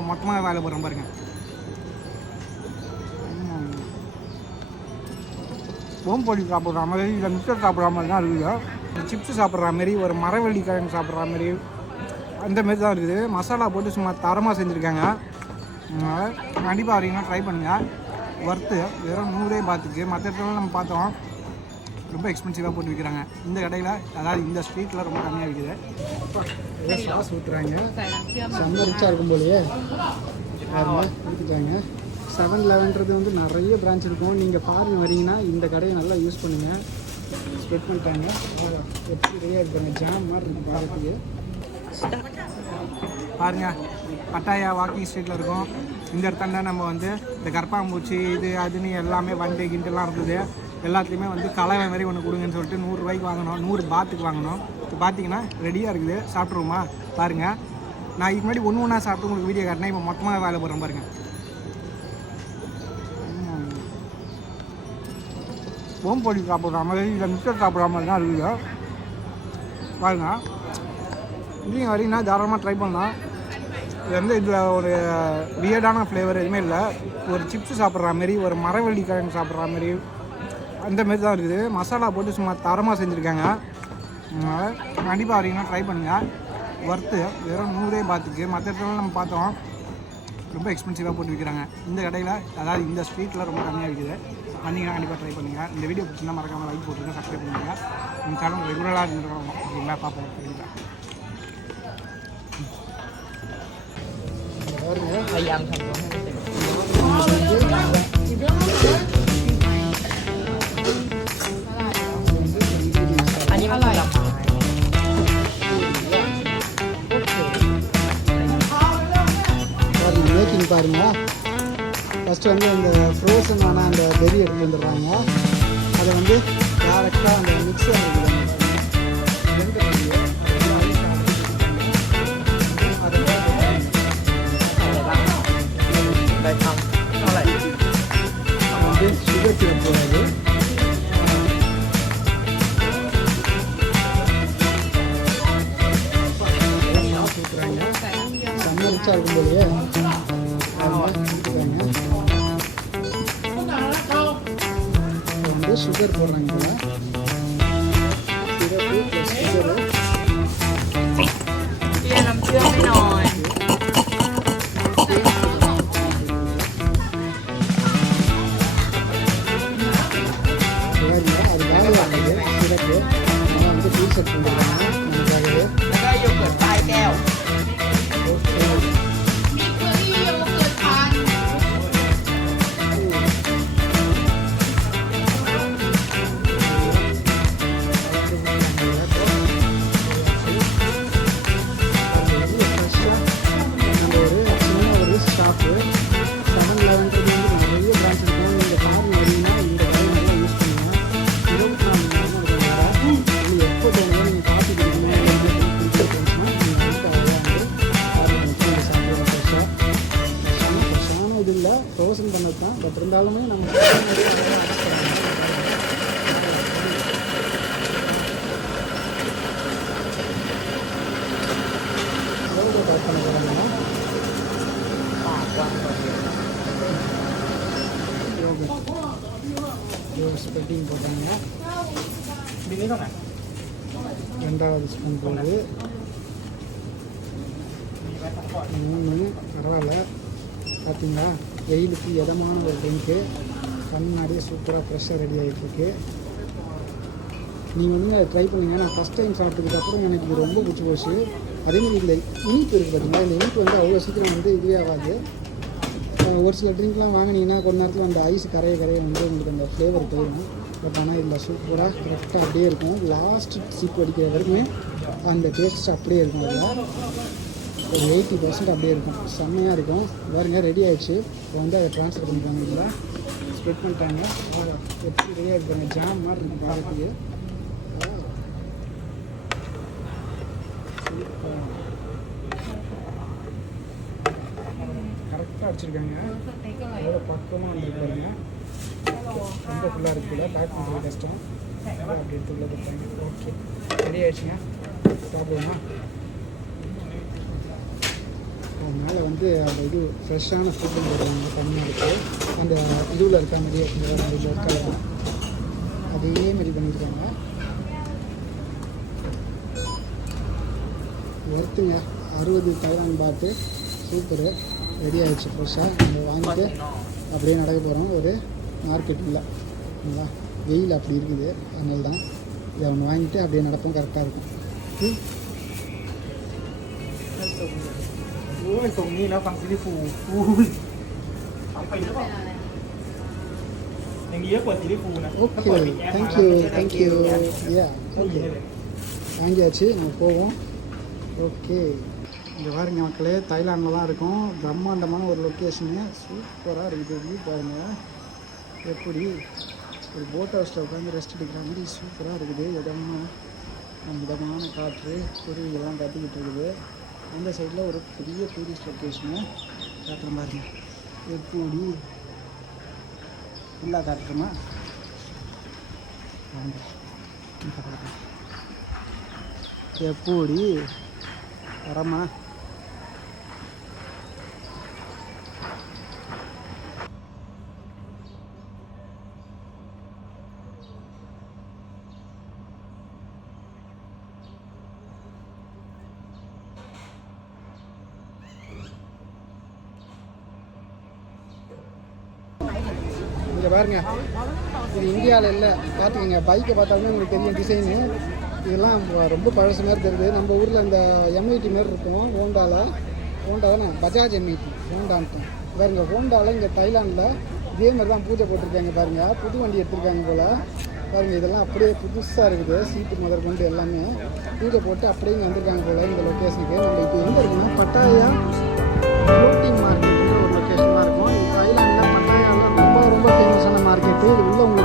இப்போ மொத்தமாக வேலை போடுறோம் பாருங்க. ஓம்பொடி சாப்பிட்ற மாதிரி இல்லை மிக்சர் சாப்பிட்ற மாதிரி தான் இருக்குது. சிப்ஸு சாப்பிட்ற மாதிரி ஒரு மரவள்ளி கிழங்கு சாப்பிட்ற மாதிரி அந்த மாரி தான் இருக்குது. மசாலா போட்டு சும்மா தரமாக செஞ்சுருக்காங்க. கண்டிப்பாக வரீங்கன்னா ட்ரை பண்ணுங்கள். ஒர்த்து வெறும் 100 பாத்துக்கு. மற்ற இடத்துல நம்ம பார்த்தோம் ரொம்ப எக்ஸ்பென்சிவாக போட்டு விற்கிறாங்க. இந்த கடையில் அதாவது இந்த ஸ்ட்ரீட்டில் ரொம்ப கம்மியாக விற்குது. சாஸ் ஊற்றுறாங்க. செம்ம ரிச்சாக இருக்கும் போலயே ஊற்றிட்டாங்க. 7-Elevenன்றது வந்து நிறைய பிரான்ச் இருக்கும். நீங்கள் பாருங்கள் வரீங்கன்னா இந்த கடையை நல்லா யூஸ் பண்ணுங்கள். ஸ்ப்ரெட் பண்ணிட்டாங்க. எப்படி ரெடியாக இருக்காங்க. ஜாம் மாதிரி இருக்குது பார்க்கறதுக்கு. பாருங்கள் பட்டாயா வாக்கிங் ஸ்ட்ரீட்டில் இருக்கும். இந்த இடத்தாண்ட நம்ம வந்து இந்த கற்பாம்பூச்சி இது அதுன்னு எல்லாமே வண்டு கிண்டுலாம் இருந்தது. எல்லாத்துலேயுமே வந்து கலவை மாதிரி ஒன்று கொடுங்கன்னு சொல்லிட்டு 100 ரூபாய்க்கு வாங்கினோம். 100 பாத்துக்கு வாங்கினோம். இப்போ பார்த்தீங்கன்னா ரெடியாக இருக்குது. சாப்பிட்ருவோமா பாருங்கள். நான் இதுக்கு முன்னாடி ஒன்று ஒன்றா சாப்பிட்டு உங்களுக்கு வீடியோ காட்டினேன். இப்போ மொத்தமாக வேலை போடுறேன் பாருங்கள். ஓம்பொடி சாப்பிட்ற மாதிரி இல்லை மிக்சர் சாப்பிட்ற மாதிரி தான் இருக்குது பாருங்கள். இங்கேயும் வரீங்கன்னா தாராளமாக ட்ரை பண்ணலாம். இது வந்து இதில் ஒரு வியர்டான ஃப்ளேவர் எதுவுமே இல்லை. ஒரு சிப்ஸு சாப்பிட்ற மாதிரி ஒரு மரவள்ளி கிழங்கு சாப்பிட்ற மாதிரி அந்த மாரி தான் இருக்குது. மசாலா போட்டு சும்மா தரமாக செஞ்சுருக்காங்க. கண்டிப்பாக வரீங்கன்னா ட்ரை பண்ணுங்கள். ஒர்த்து வெறும் 100 பாத்துக்கு. மற்ற இடத்துல நம்ம பார்த்தோம் ரொம்ப எக்ஸ்பென்சிவாக போட்டு விற்கிறாங்க. இந்த கடையில் அதாவது இந்த ஸ்ட்ரீட்டில் ரொம்ப கம்மியாக விற்குது. வந்தீங்கன்னா கண்டிப்பாக ட்ரை பண்ணுங்கள். இந்த வீடியோ பிடிச்சிருந்தா மறக்காமல் லைக் போட்டுருங்க, சப்ஸ்கிரைப் பண்ணுங்கள். இந்த சேனல் ரெகுலராக இருந்துருக்கோம் அப்படிங்களா பார்ப்போம். சரிங்களா ayam sambal. Ini apa ya? Making பாருங்கள். ஃபஸ்ட்டு வந்து அந்த ஃப்ரோசனான அந்த பெரி எடுத்து வந்துடுறாங்க. அதை வந்து டேரெக்டாக அந்த மிக்சர் சுகர் சிரப் போடாது. செம்ம ரிச்சாக இருக்கும் போலயே வந்து சுகர் போடுறாங்க. சிரப்பு ப்ளஸ் சுகரு.น้ำเชื่อมไม่น้อย அது வேலை ஆகுது. சிரப்பு நம்ம வந்து டீ செட் பண்ணுறாங்க நமக்காகவே. แล้วก็โยเกิร์ตปลายแก้ว ஃப்ரோசன் பண்ணது தான். பட் இருந்தாலுமே நம்ம கரெக்ட் பண்ண போகிறாங்க. ஸ்பெட்டிங் போட்டாங்க. 2வது ஸ்பூன் போகுது. 3 பரவாயில்ல. பார்த்தீங்களா வெயிலுக்கு இதமான ஒரு ட்ரிங்க்கு. கண்ணாடியே சூப்பராக ஃப்ரெஷ்ஷாக ரெடி ஆகிட்டுருக்கு. நீங்கள் வந்து அதை ட்ரை பண்ணிங்க. நான் ஃபஸ்ட் டைம் சாப்பிட்டதுக்கப்புறம் எனக்கு இது ரொம்ப பிடிச்சி போச்சு. அதேமாதிரி இதில் இனிப்பு இருக்குது பார்த்தீங்களா. இந்த இனிப்பு வந்து அவ்வளோ சீக்கிரம் வந்து இதுவே ஆகாது. ஒரு சில ட்ரிங்க்லாம் வாங்கினீங்கன்னா கொஞ்ச நேரத்தில் அந்த ஐஸ் கரையை வந்து உங்களுக்கு அந்த ஃப்ளேவர் போயிடும். பட் ஆனால் இதில் சூப்பராக கரெக்டாக அப்படியே இருக்கும். லாஸ்ட் சீப் அடிக்கிற வரைக்குமே அந்த டேஸ்ட் அப்படியே இருக்கும். அதில் ஒரு 80% அப்படியே இருக்கும். செம்மையாக இருக்கும். பாருங்க ரெடி ஆகிடுச்சு. இப்போ வந்து அதை ட்ரான்ஸ்ஃபர் பண்ணிட்டாங்க. இதில் ஸ்ப்ரெட் பண்ணிட்டாங்க. எப்படி ரெடியாக இருக்காங்க. ஜாம் மாதிரி இருக்குது பார்க்கறதுக்கு. கரெக்டாக அடிச்சிருக்காங்க. அவ்வளோ பக்கமாக வந்துருக்காங்க. ரொம்ப ஃபுல்லாக இருக்குல்ல. பேக் பண்ணுறது கஷ்டம். அப்படி எடுத்து உள்ள கொடுத்தாங்க. ஓகே ரெடி ஆகிடுச்சுங்க. சாப்பிடுவோமா? அதனால் வந்து அந்த இது ஃப்ரெஷ்ஷான ஃபுட்டு போடுவாங்க தமிழ்நாடுக்கு. அந்த இதுவில் இருக்க மாதிரியே இதில் இருக்காது, அதே மாதிரி பண்ணியிருக்காங்க. ஒருத்துங்க 60 தாய்லாந்து பாத்து சூப்பரு ரெடி ஆகிடுச்சு ஃப்ரெஷ்ஷாக. நம்ம வாங்கிட்டு அப்படியே நடக்க போகிறோம் ஒரு மார்க்கெட் இல்லை ஓகேங்களா. வெயில் அப்படி இருக்குது, அதனால தான் இதை ஒன்று வாங்கிட்டு அப்படியே நடப்போம், கரெக்டாக இருக்கும். โอ้ยตรงนี้นะฟังซิลิฟูเอาไปหรือเปล่าอย่างนี้เยอะกว่าซิลิฟูนะ ஓகே தேங்க்யூ யா ஓகே வாங்கியாச்சு, நம்ம போவோம். ஓகே இங்கே பாருங்க மக்களே, தாய்லாண்டில் தான் இருக்கும். பிரம்மாண்டமான ஒரு லொக்கேஷனு, சூப்பராக இருக்குது. வியூ பாருங்கள் எப்படி ஒரு போட் ஹவுஸில் உட்காந்து ரெஸ்ட் எடுக்கிற மாதிரி சூப்பராக இருக்குது. இடமும் மிதமான காற்று, குருவிகள்லாம் கத்திக்கிட்டு இருக்குது. அந்த சைடில் ஒரு பெரிய டூரிஸ்ட் லொக்கேஷனு காட்டுற பாருங்க. எப்படி ஃபுல்லாக காட்டுறோமா வாங்க எப்படி வரமா. இங்கே பாருங்க, இது இந்தியாவில் இல்லை பார்த்துக்கோங்க. பைக்கை பார்த்தாலுமே உங்களுக்கு தெரியும் டிசைனு. இதெல்லாம் ரொம்ப பழசு மாதிரி தெரியுது. நம்ம ஊரில் இந்த M80 மாரி இருக்கும் ஹோண்டாவில் பஜாஜ் M80 ஹோண்டான்ட்டோம் பாருங்க. ஹோண்டாவில் இங்கே தாய்லாண்டில் இதே மாதிரி தான் பூஜை போட்டிருக்காங்க பாருங்கள். புது வண்டி எடுத்திருக்காங்க போல் பாருங்கள். இதெல்லாம் அப்படியே புதுசாக இருக்குது, சீட்டு முதல் கொண்டு எல்லாமே பூஜை போட்டு அப்படியே இங்கே வந்திருக்காங்க போல் இந்த லொக்கேஷனுக்கு. நம்ம இப்போ எங்கே இருக்குன்னா பட்டாயா ஃப்ளோட்டிங் மார்க்கெட் ஒரு லொக்கேஷன் தான் இருக்கும். இது தாய்லாண்டில் பட்டாயாவில் ரொம்ப ஃபேமஸான மார்க்கெட்டு. இது உள்ள